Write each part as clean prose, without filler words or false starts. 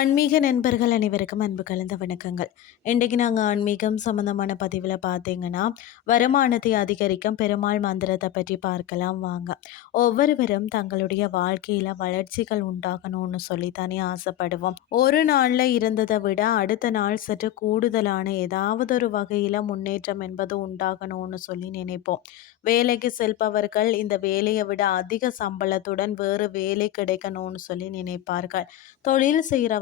ஆன்மீக நண்பர்கள் அனைவருக்கும் அன்பு கலந்த வணக்கங்கள். இன்றைக்கு நாங்கள் ஆன்மீகம் சம்பந்தமான பதிவில் பார்த்தீங்கன்னா, வருமானத்தை அதிகரிக்கும் பெருமாள் மந்திரத்தை பற்றி பார்க்கலாம் வாங்க. ஒவ்வொருவரும் தங்களுடைய வாழ்க்கையில் வளர்ச்சிகள் உண்டாகணும்னு சொல்லித்தானே ஆசைப்படுவோம். ஒரு நாளில் இருந்ததை விட அடுத்த நாள் சற்று கூடுதலான ஏதாவது ஒரு வகையில் முன்னேற்றம் என்பது உண்டாகணும்னு சொல்லி நினைப்போம். வேலைக்கு செல்பவர்கள் இந்த வேலையை விட அதிக சம்பளத்துடன் வேறு வேலை கிடைக்கணும்னு சொல்லி நினைப்பார்கள். தொழில் செய்கிறவங்க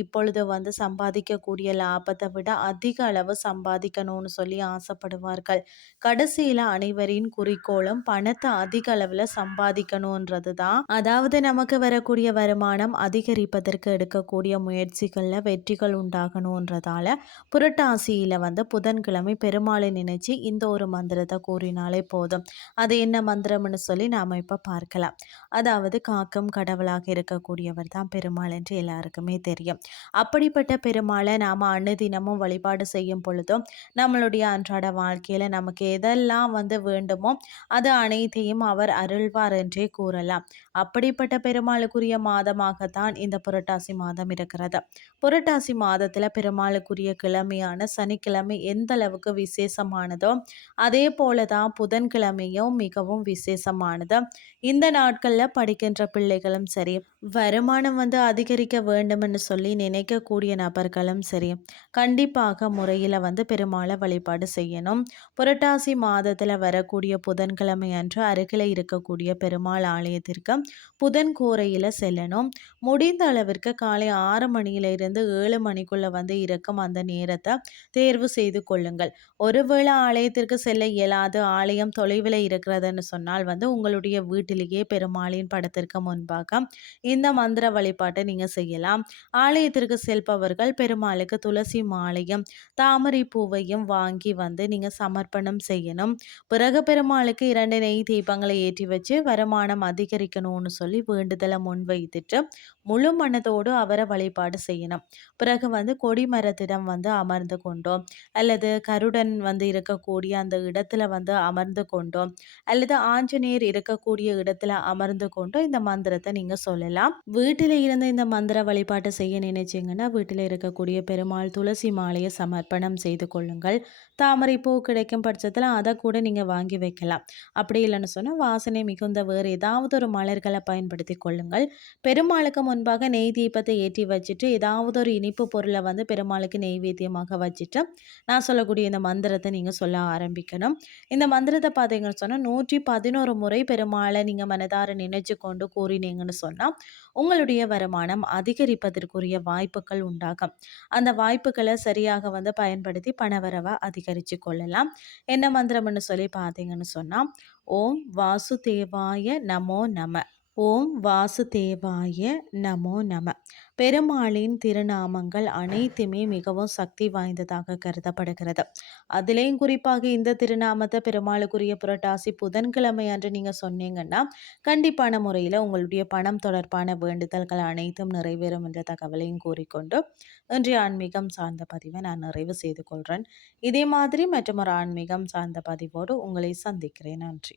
இப்பொழுது சம்பாதிக்கக்கூடிய லாபத்தை விட அதிக அளவு சம்பாதிக்கணும்னு சொல்லி ஆசைப்படுவார்கள். கடைசியில் அனைவரின் குறிக்கோளும் பணத்தை அதிக அளவில் சம்பாதிக்கணுன்றது தான். அதாவது நமக்கு வரக்கூடிய வருமானம் அதிகரிப்பதற்கு எடுக்கக்கூடிய முயற்சிகளில் வெற்றிகள் உண்டாகணுன்றதால புரட்டாசியில் புதன்கிழமை பெருமாளை நினைச்சு இந்த ஒரு மந்திரத்தை கூறினாலே போதும். அது என்ன மந்திரம்னு சொல்லி நாம் இப்போ பார்க்கலாம். அதாவது காக்கும் கடவுளாக இருக்கக்கூடியவர் தான் பெருமாள் என்று எல்லாருக்குமே தெரியும். அப்படிப்பட்ட பெருமாளை நாம் அனுதினமும் வழிபாடு செய்யும் பொழுதும் நம்மளுடைய அன்றாட வாழ்க்கையில் நமக்கு எதெல்லாம் வேண்டுமோ அது அனைத்தையும் அவர் அருள்வார் என்றே கூறலாம். அப்படிப்பட்ட பெருமாளுக்குரிய மாதமாகத்தான் இந்த புரட்டாசி மாதம் இருக்கிறது. புரட்டாசி மாதத்தில் பெருமாளுக்குரிய கிழமையான சனிக்கிழமை எந்த அளவுக்கு விசேஷமானதோ அதே போல தான் புதன்கிழமையும் மிகவும் விசேஷமானது. இந்த நாட்களில் படிக்கின்ற பிள்ளைகளும் சரி, வருமானம் அதிகரிக்க வேண்டும்னு சொல்லி நினைக்கக்கூடிய நபர்களும் சரி, கண்டிப்பாக முறையில் பெருமாளை வழிபாடு செய்யணும். புரட்டாசி மாதத்தில் வரக்கூடிய புதன்கிழமை அன்று அருகில் இருக்கக்கூடிய பெருமாள் ஆலயத்திற்கு புதன் கோரையில் செல்லணும். முடிந்த அளவிற்கு காலை 6 மணியிலிருந்து 7 மணிக்குள்ள இருக்கும் அந்த நேரத்தை தேர்வு செய்து கொள்ளுங்கள். ஒருவேளை ஆலயத்திற்கு செல்ல இயலாது, ஆலயம் தொலைவில் இருக்கிறதுன்னு சொன்னால் உங்களுடைய வீட்டிலேயே பெருமாளின் படத்திற்கு முன்பாக இந்த மந்திர வழிபாட்டை நீங்கள் செய்யலாம். ஆலயத்திற்கு செல்பவர்கள் பெருமாளுக்கு துளசி மாலையும் தாமரை பூவையும் வாங்கி நீங்கள் சமர்ப்பணம் செய்யணும். பிறகு பெருமாளுக்கு 2 நெய் தீபங்களை ஏற்றி வச்சு வருமானம் அதிகரிக்கணும்னு சொல்லி வேண்டுதலை முன்வைத்துட்டு முழு மனதோடு அவரை வழிபாடு செய்யணும். பிறகு கொடிமரத்திடம் அமர்ந்து கொண்டோ அல்லது கருடன் இருக்கக்கூடிய அந்த இடத்துல அமர்ந்து கொண்டோ அல்லது ஆஞ்சநேயர் இருக்கக்கூடிய இடத்துல அமர்ந்து கொண்டோ இந்த மந்திரத்தை நீங்க சொல்லலாம். வீட்டில இருந்து இந்த மந்திர வழிபாட்டை செய்ய நினைச்சீங்கன்னா வீட்டில் இருக்கக்கூடிய பெருமாள் துளசி மாலையை சமர்ப்பணம் செய்து கொள்ளுங்கள். தாமரை பூ கிடைக்கும் பட்சத்தில் அதை கூட நீங்க வாங்கி வைக்கலாம். அப்படி இல்லைன்னு சொன்னா வாசனை மிகுந்த வேறு ஏதாவது ஒரு மலர்களை பயன்படுத்தி கொள்ளுங்கள். பெருமாளுக்கு முன்பாக நெய் தீபத்தை ஏற்றி வச்சுட்டு ஏதாவது ஒரு இனிப்பு பொருளை பெருமாளுக்கு நெய்வேத்தியமாக வச்சுட்டு நான் சொல்லக்கூடிய இந்த மந்திரத்தை நீங்கள் சொல்ல ஆரம்பிக்கணும். இந்த மந்திரத்தை பார்த்தீங்கன்னு சொன்னால் 111 முறை பெருமாளை நீங்கள் மனதார நினைச்சு கொண்டு கூறினீங்கன்னு சொன்னால் உங்களுடைய வருமானம் அதிகரிப்பதற்குரிய வாய்ப்புகள் உண்டாகும். அந்த வாய்ப்புகளை சரியாக பயன்படுத்தி பணவரவை அதிகரித்து கொள்ளலாம். என்ன மந்திரம்னு சொல்லி பார்த்தீங்கன்னு சொன்னால் ஓம் வாசுதேவாய நமோ நம. ஓம் வாசுதேவாய நமோ நம. பெருமாளின் திருநாமங்கள் அனைத்துமே மிகவும் சக்தி வாய்ந்ததாக கருதப்படுகிறது. அதுலேயும் குறிப்பாக இந்த திருநாமத்தை பெருமாளுக்குரிய புரட்டாசி புதன்கிழமை அன்று நீங்கள் சொன்னீங்கன்னா கண்டிப்பான முறையில் உங்களுடைய பணம் தொடர்பான வேண்டுதல்கள் அனைத்தும் நிறைவேறும் என்ற தகவலையும் கூறிக்கொண்டு இன்றைய ஆன்மீகம் சார்ந்த பதிவை நான் நிறைவு செய்து கொள்கிறேன். இதே மாதிரி மற்றும் ஒரு ஆன்மீகம் சார்ந்த பதிவோடு உங்களை சந்திக்கிறேன். நன்றி.